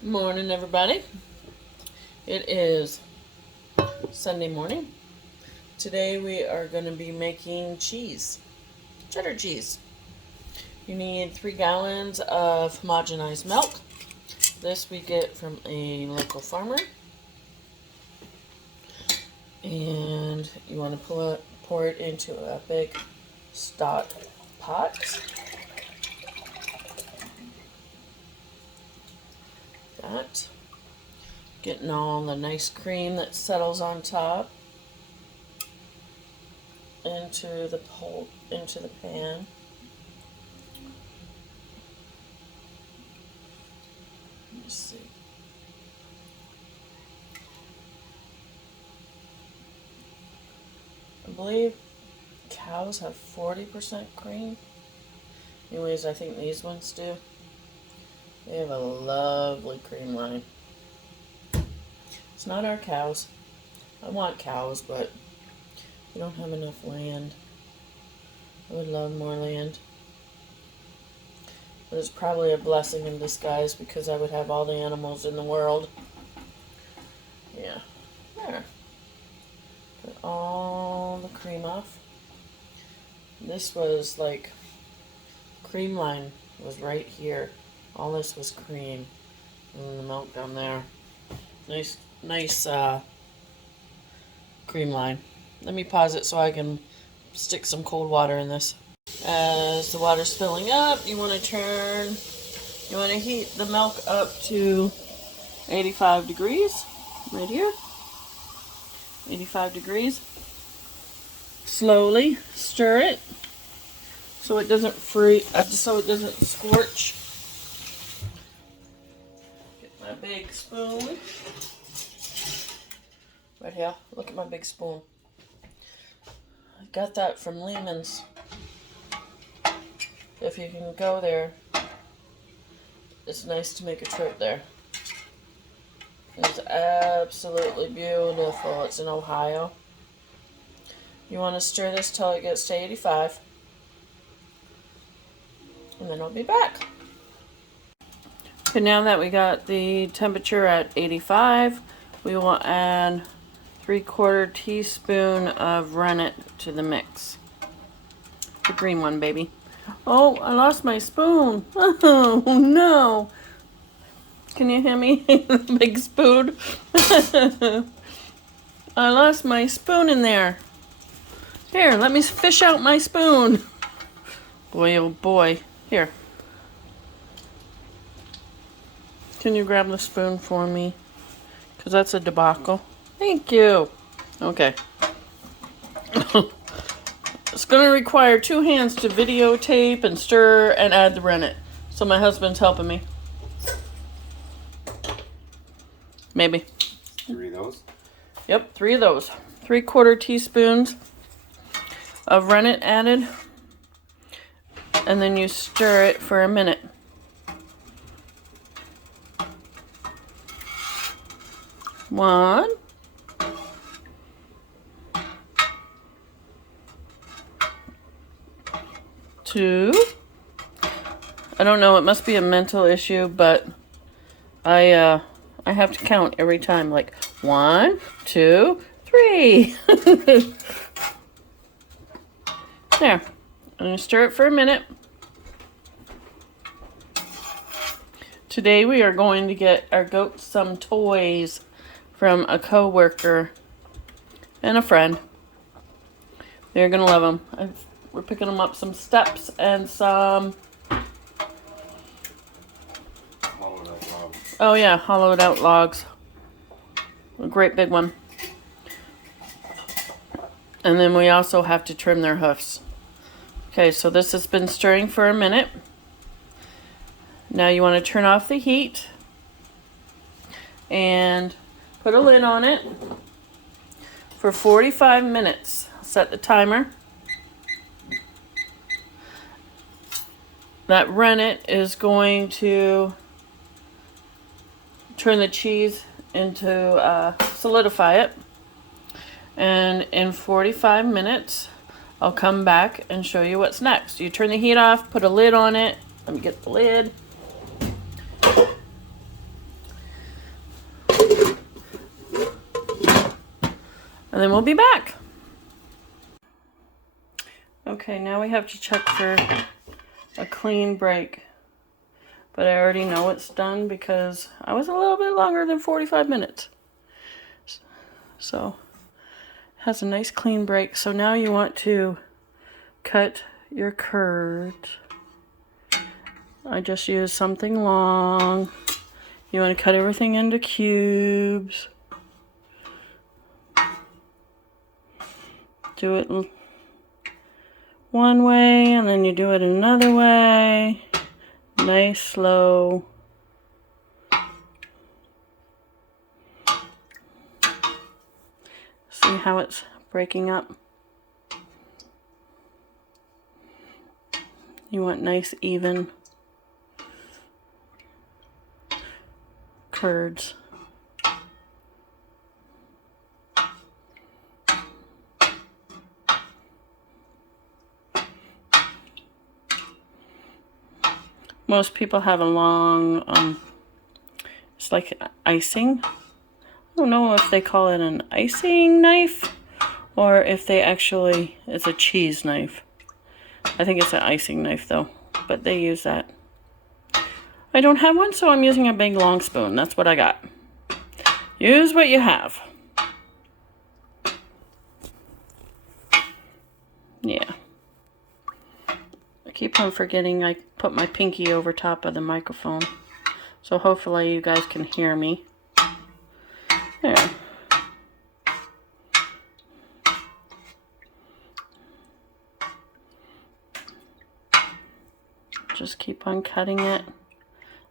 Morning, everybody. It is Sunday morning. Today we are going to be making cheese, cheddar cheese. You need 3 gallons of homogenized milk. This we get from a local farmer. And you want to pour it into a big stock pot. That. Getting all the nice cream that settles on top into the pan. Let me see. I believe cows have 40% cream. Anyways, I think these ones do. They have a lovely cream line. It's not our cows. I want cows, but we don't have enough land. I would love more land. But it's probably a blessing in disguise because I would have all the animals in the world. Yeah. There. Put all the cream off. This was like, cream line was right here. All this was cream. And the milk down there. Nice cream line. Let me pause it so I can stick some cold water in this. As the water's filling up, you want to heat the milk up to 85 degrees. Right here. 85 degrees. Slowly stir it so it doesn't so it doesn't scorch. Get my big spoon. Right here. Look at my big spoon. I got that from Lehman's. If you can go there, it's nice to make a trip there. It's absolutely beautiful. It's in Ohio. You want to stir this till it gets to 85. And then I'll be back. Okay, now that we got the temperature at 85, we will add 3/4 teaspoon of rennet to the mix. The green one, baby. Oh, I lost my spoon. Oh, no. Can you hear me? Big spoon. I lost my spoon in there. Here, let me fish out my spoon. Boy, oh boy. Here. Can you grab the spoon for me? Because that's a debacle. Thank you. Okay. It's going to require 2 hands to videotape and stir and add the rennet. So my husband's helping me. Maybe. 3 of those? Yep, 3 of those. 3/4 teaspoons of rennet added. And then you stir it for a minute. One. Two. I don't know, it must be a mental issue, but I have to count every time, like 1, 2, 3. There. I'm gonna stir it for a minute. Today we are going to get our goats some toys from a co-worker and a friend. They're gonna love them. We're picking them up some steps and some... Hollowed out logs. Oh yeah, hollowed out logs. A great big one. And then we also have to trim their hoofs. Okay, so this has been stirring for a minute. Now you want to turn off the heat and put a lid on it for 45 minutes. Set the timer. That rennet is going to turn the cheese into solidify it. And in 45 minutes, I'll come back and show you what's next. You turn the heat off, put a lid on it. Let me get the lid. and then we'll be back. Okay, now we have to check for a clean break. But I already know it's done because I was a little bit longer than 45 minutes. So, it has a nice clean break. So now you want to cut your curds. I just used something long. You want to cut everything into cubes. Do it one way and then you do it another way. Nice, slow. See how it's breaking up? You want nice, even curds. Most people have a long, it's like icing. I don't know if they call it an icing knife or if they actually, it's a cheese knife. I think it's an icing knife though, but they use that. I don't have one, so I'm using a big long spoon. That's what I got. Use what you have. Yeah. I keep on forgetting I put my pinky over top of the microphone. So hopefully you guys can hear me. There. Just keep on cutting it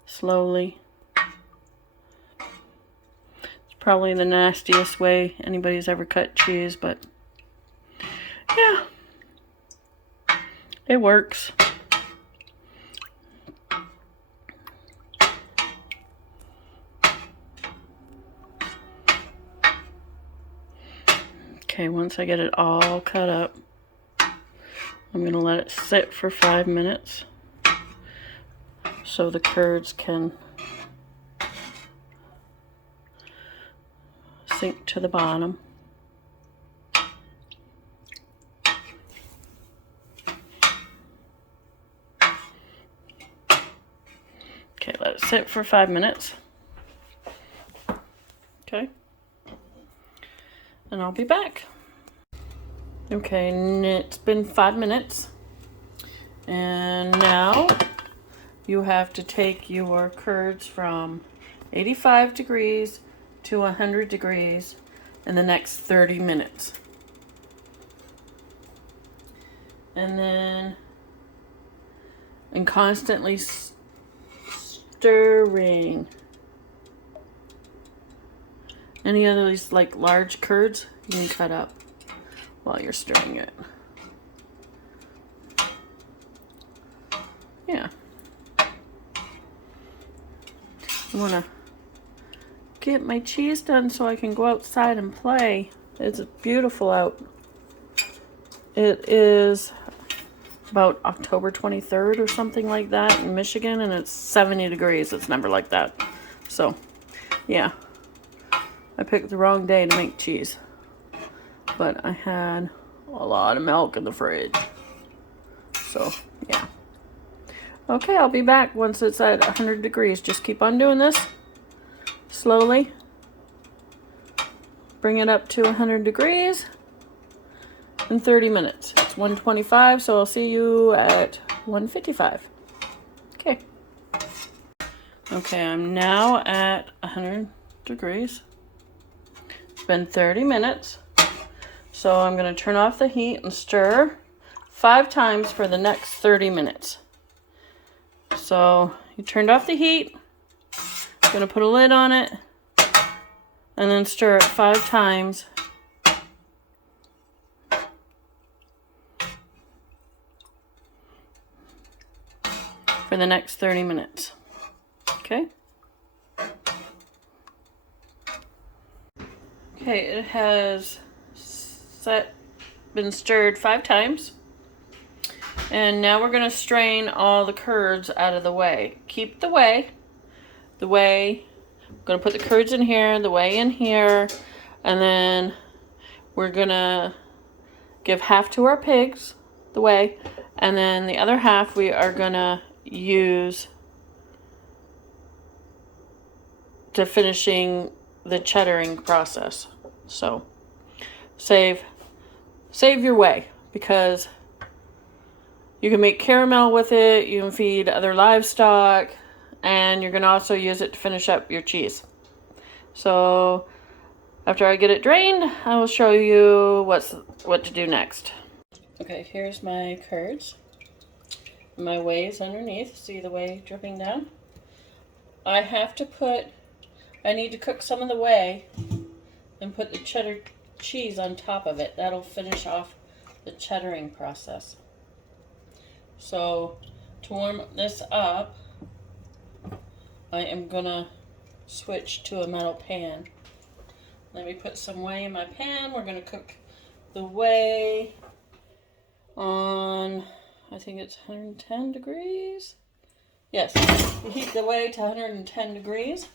slowly. It's probably the nastiest way anybody's ever cut cheese, but yeah, it works. Okay, once I get it all cut up, I'm going to let it sit for 5 minutes so the curds can sink to the bottom. Okay, let it sit for 5 minutes. Okay. And I'll be back. Okay, and it's been 5 minutes. And now you have to take your curds from 85 degrees to 100 degrees in the next 30 minutes. And constantly stirring. Any of these like large curds you can cut up while you're stirring it. Yeah. I want to get my cheese done so I can go outside and play. It's beautiful out. It is about October 23rd or something like that in Michigan, and it's 70 degrees. It's never like that. So, yeah. I picked the wrong day to make cheese. But I had a lot of milk in the fridge. So, yeah. Okay, I'll be back once it's at 100 degrees. Just keep on doing this slowly. Bring it up to 100 degrees in 30 minutes. It's 125, so I'll see you at 155. Okay. Okay, I'm now at 100 degrees. It's been 30 minutes. So I'm going to turn off the heat and stir 5 times for the next 30 minutes. So you turned off the heat. I'm going to put a lid on it and then stir it 5 times. For the next 30 minutes. Okay? Okay, it has been stirred 5 times. And now we're going to strain all the curds out of the whey. Keep the whey. I'm going to put the curds in here, the whey in here, and then we're gonna give half to our pigs, the whey, and then the other half we are gonna use to finishing the cheddaring process. So save your whey, because you can make caramel with it, you can feed other livestock, and you're gonna also use it to finish up your cheese. So after I get it drained, I will show you what to do next. Okay, here's my curds. My whey is underneath. See the whey dripping down? I need to cook some of the whey and put the cheddar cheese on top of it. That'll finish off the cheddaring process. So to warm this up, I am gonna switch to a metal pan. Let me put some whey in my pan. We're gonna cook the whey on, I think it's 110 degrees. Yes, you heat the whey to 110 degrees.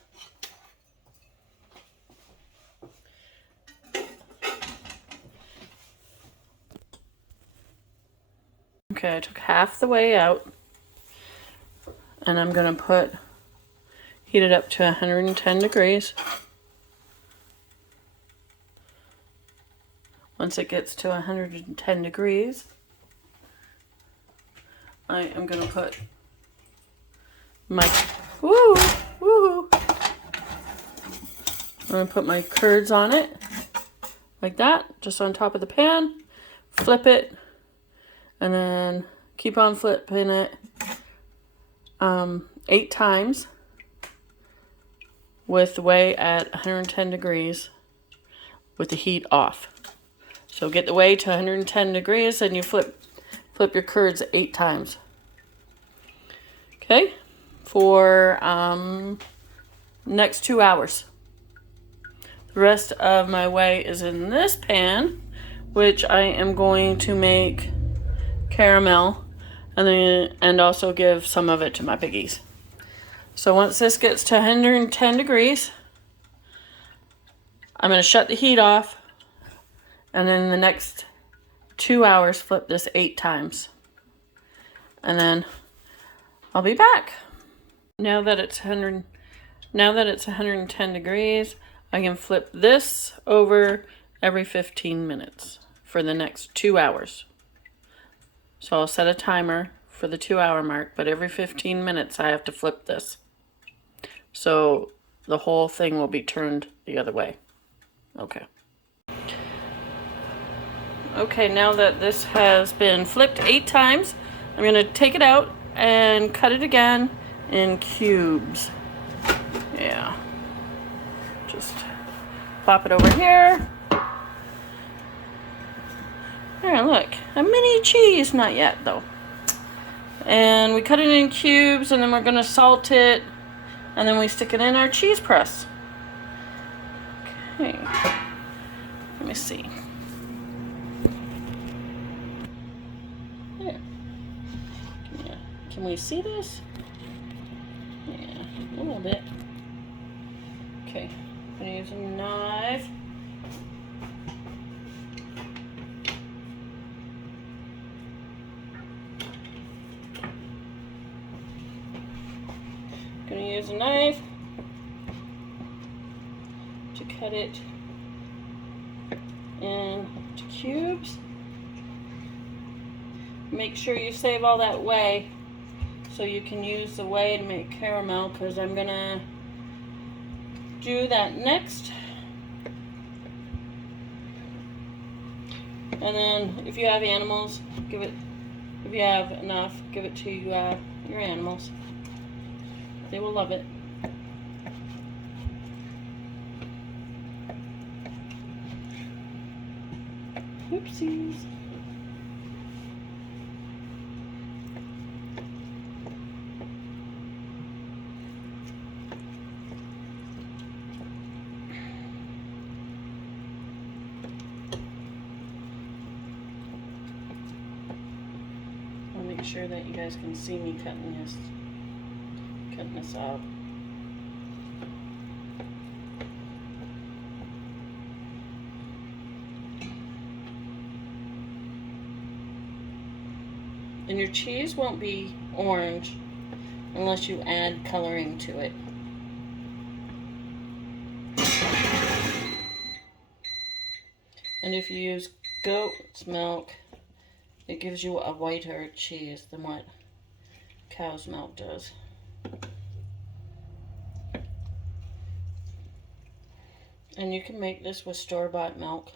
Okay, I took half the whey out, and I'm gonna heat it up to 110 degrees. Once it gets to 110 degrees, I am gonna put my I'm gonna put my curds on it, like that, just on top of the pan. Flip it, and then keep on flipping it 8 times with the whey at 110 degrees with the heat off. So get the whey to 110 degrees and you flip your curds 8 times. Okay, for next 2 hours. The rest of my whey is in this pan, which I am going to make caramel and also give some of it to my piggies. So once this gets to 110 degrees, I'm going to shut the heat off, and then in the next 2 hours flip this 8 times. And then I'll be back. Now that it's 110 degrees, I can flip this over every 15 minutes for the next 2 hours. So I'll set a timer for the 2-hour mark, but every 15 minutes I have to flip this. So the whole thing will be turned the other way. Okay. Okay, now that this has been flipped 8 times, I'm going to take it out and cut it again in cubes. Yeah. Just pop it over here. There, look. A mini cheese. Not yet, though. And we cut it in cubes, and then we're going to salt it, and then we stick it in our cheese press. Okay. Let me see. There. Yeah. Can we see this? Yeah, a little bit. Okay. I'm going to use a knife. Going to use a knife to cut it into cubes. Make sure you save all that whey so you can use the whey to make caramel, because I'm going to do that next. And then if you have animals, if you have enough, give it to your animals. They will love it. Oopsies. I'll make sure that you guys can see me cutting this out. And your cheese won't be orange unless you add coloring to it. And if you use goat's milk, it gives you a whiter cheese than what cow's milk does. And you can make this with store-bought milk,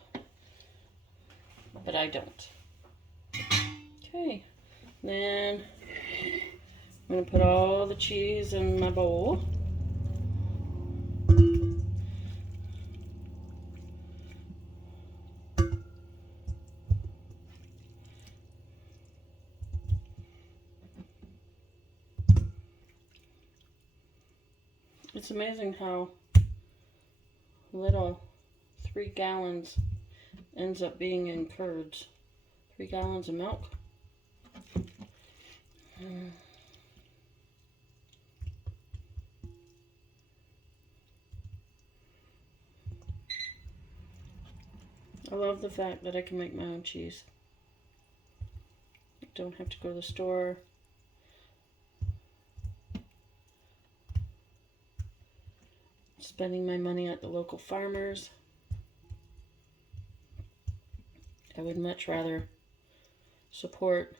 but I don't. Okay, then I'm going to put all the cheese in my bowl. It's amazing how little 3 gallons ends up being in curds. 3 gallons of milk. I love the fact that I can make my own cheese. I don't have to go to the store. Spending my money at the local farmers. I would much rather support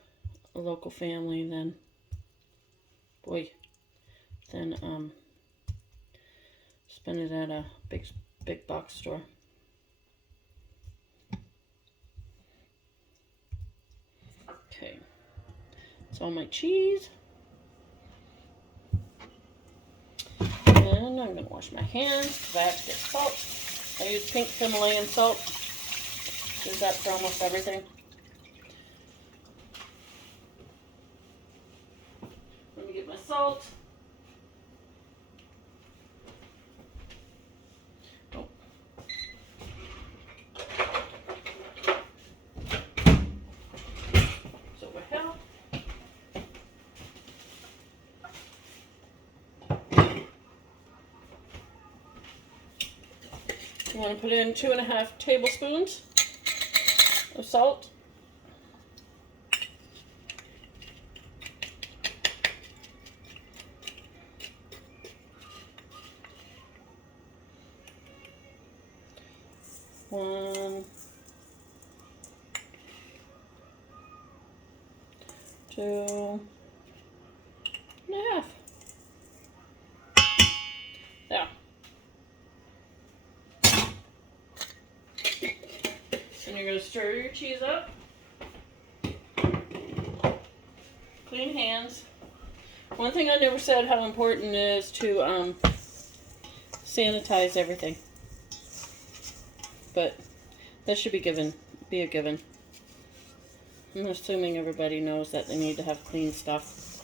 a local family than spend it at a big box store. Okay, it's all my cheese. And I'm going to wash my hands because I have to get salt. I use pink Himalayan salt. Use that for almost everything. Let me get my salt. Oh. So what hell? You want to put in 2.5 tablespoons of salt. One, 2.5. There. And you're going to stir your cheese up. Clean hands. One thing I never said how important it is to sanitize everything. But that should be a given. I'm assuming everybody knows that they need to have clean stuff.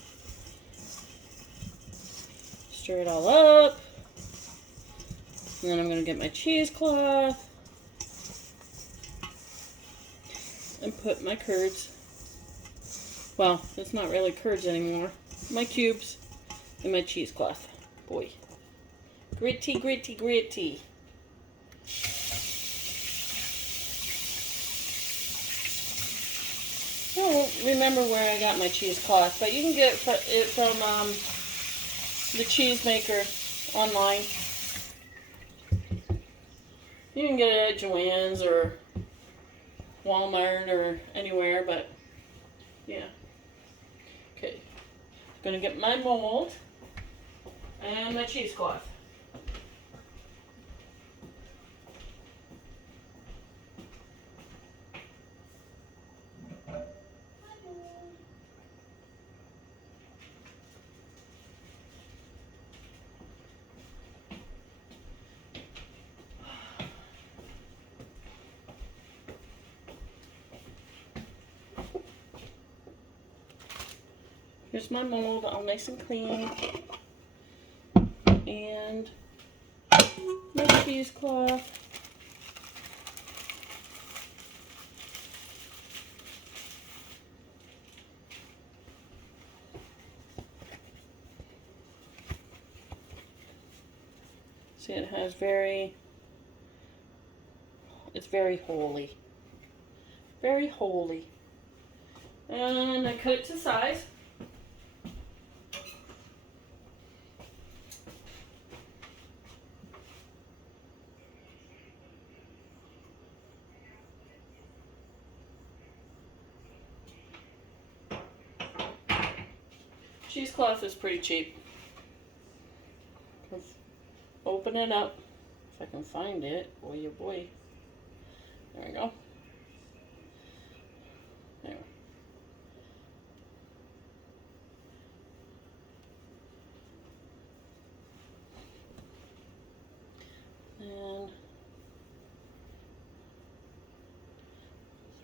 Stir it all up. And then I'm going to get my cheesecloth and put my curds. Well, it's not really curds anymore. My cubes and my cheesecloth. Boy. Gritty, gritty, gritty. I don't remember where I got my cheesecloth, but you can get it from the cheese maker online. You can get it at Joann's or Walmart or anywhere, but yeah. Okay. I'm gonna get my mold and my cheesecloth. Here's my mold, all nice and clean. And my cheesecloth. See, it has it's very holy. Very holy. And I cut it to size. Cheesecloth is pretty cheap. Open it up. If I can find it. Boy, oh boy. There we go. There. And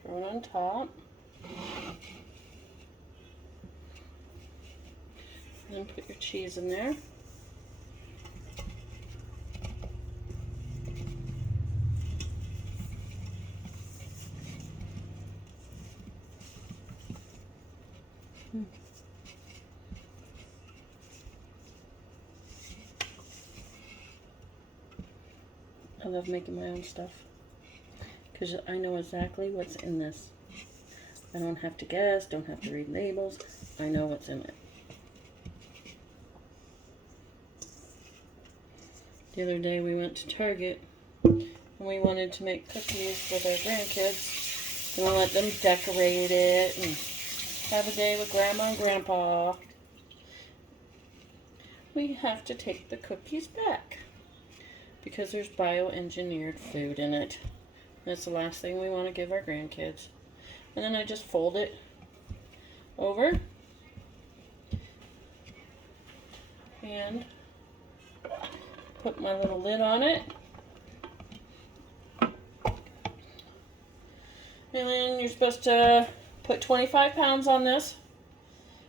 throw it on top. And then put your cheese in there. I love making my own stuff because I know exactly what's in this. I don't have to guess, don't have to read labels. I know what's in it. The other day we went to Target and we wanted to make cookies with our grandkids. And I let them decorate it and have a day with Grandma and Grandpa. We have to take the cookies back because there's bioengineered food in it. That's the last thing we want to give our grandkids. And then I just fold it over and put my little lid on it. And then you're supposed to put 25 pounds on this.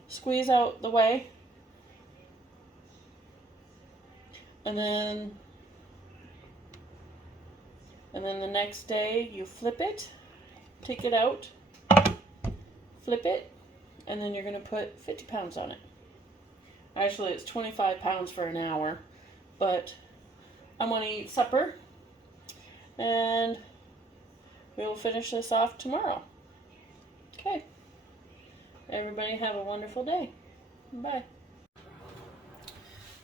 Squeeze out the way. And then the next day you flip it, take it out, flip it, and then you're going to put 50 pounds on it. Actually, it's 25 pounds for an hour, but I'm going to eat supper, and we will finish this off tomorrow. Okay. Everybody have a wonderful day. Bye.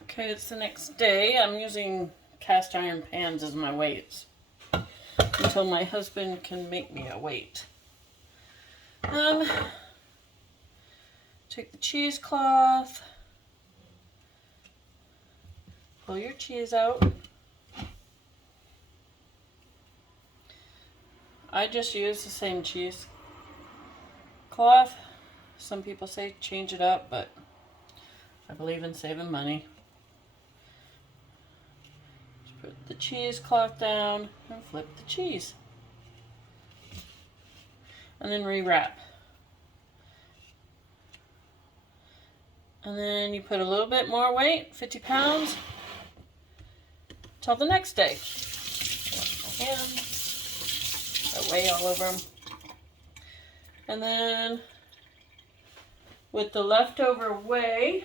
Okay, it's the next day. I'm using cast iron pans as my weights until my husband can make me a weight. Take the cheesecloth, pull your cheese out. I just use the same cheesecloth. Some people say change it up, but I believe in saving money. Just put the cheesecloth down and flip the cheese. And then rewrap. And then you put a little bit more weight, 50 pounds, till the next day. And I weigh all over them. And then with the leftover whey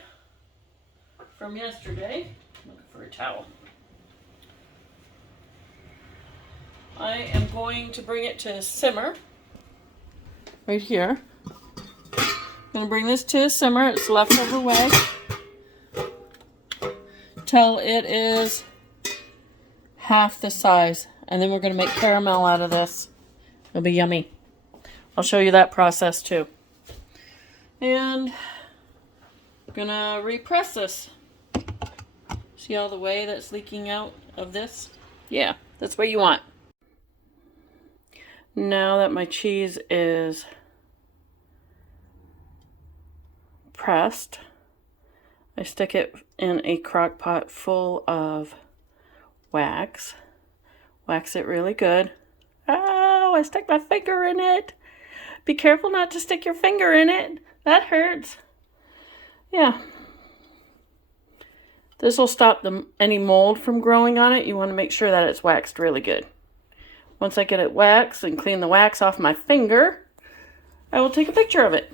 from yesterday, I'm looking for a towel. I am going to bring it to a simmer right here. I'm going to bring this to a simmer. It's leftover whey till it is half the size. And then we're going to make caramel out of this. It'll be yummy. I'll show you that process too. And I'm going to repress this. See all the whey that's leaking out of this? Yeah, that's what you want. Now that my cheese is pressed, I stick it in a crock pot full of wax. Wax it really good. Oh, I stuck my finger in it. Be careful not to stick your finger in it. That hurts. Yeah. This will stop any mold from growing on it. You want to make sure that it's waxed really good. Once I get it waxed and clean the wax off my finger, I will take a picture of it.